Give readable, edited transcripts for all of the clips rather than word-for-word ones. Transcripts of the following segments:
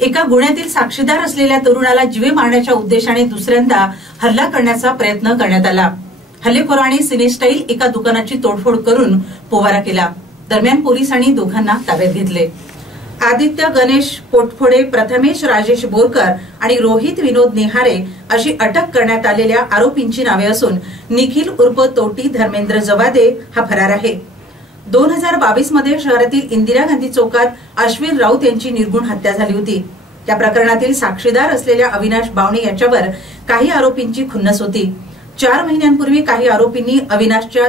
एका गुन्ह्यातील साक्षीदार असलेल्या तरुणाला जीवे मारण्याच्या उद्देशाने दुसऱ्यांदा हल्ला करण्याचा प्रयत्न करण्यात आला। हल्लेखोरांनी सिनेस्टाईल एका दुकानाची तोडफोड करून पोवारा केला। दरम्यान पोलिसांनी दोघांना ताब्यात घेतले। आदित्य गणेश पोटफोडे, प्रथमेश राजेश बोरकर आणि रोहित विनोद निहारे अशी अटक करण्यात आलेल्या आरोपींची नावे असून निखिल उर्फ तोटी धर्मेंद्र जवादे हा फरार आहे। 2022 मध्ये शहरातील इंदिरा गांधी चौकात अश्विन राऊत यांची निर्घुण हत्या झाली होती। या प्रकरणातील साक्षीदार असलेल्या अविनाश बावणे याच्यावर काही आरोपींची खुन्नस होती। 4 महिन्यांपूर्वी काही आरोपींनी अविनाशच्या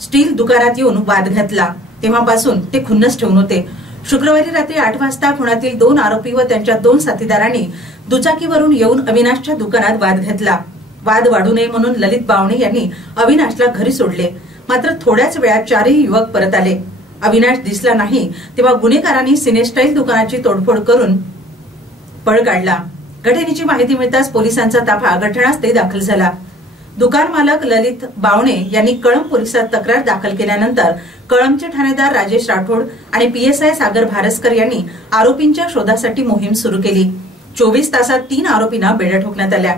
स्टील दुकानात येऊन वाद घातला, तेव्हापासून ते खुन्नस ठेवून होते। शुक्रवारी रात्री 8 वाजता खुनातील 2 आरोपी व त्यांच्या 2 साथीदारांनी दुचाकीवरून येऊन अविनाशच्या दुकानात वाद घातला। वाद वाढू नये म्हणून ललित बावणे यांनी अविनाशला घरी सोडले, मात्र थोड्याच वेळात 4ही युवक परत आले। अविनाश दिसला नाही तेव्हा गुन्हेगारांनी सिनेस्टाईल दुकानाची तोडफोड करून पळ काढला। घटनेची माहिती मिळताच पोलिसांचा ताफा घटनास्थळी दाखल झाला। दुकान मालक ललित बावणे यांनी कळंब पोलिसात तक्रार दाखल केल्यानंतर कळंबचे ठाणेदार राजेश राठोड आणि पीएसआय सागर भारसकर यांनी आरोपींच्या शोधासाठी मोहीम सुरू केली। 24 तासात 3 आरोपींना बेड्या ठोकण्यात आल्या।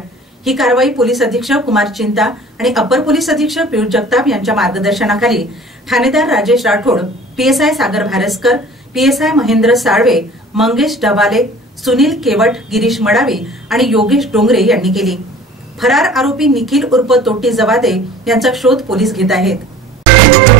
ही कारवाई पोलीस अधीक्षक कुमार चिंता आणि अपर पोलीस अधीक्षक पियुष जगताप यांच्या मार्गदर्शनाखाली ठाणेदार राजेश राठोड, पीएसआय सागर भारसकर, पीएसआय महेंद्र साळवे, मंगेश डबाले, सुनील केवट, गिरीश मडावी आणि योगेश डोंगरे यांनी केली। फरार आरोपी निखिल उर्फ तोटी जवादे यांचा शोध पोलीस घेत आहेत।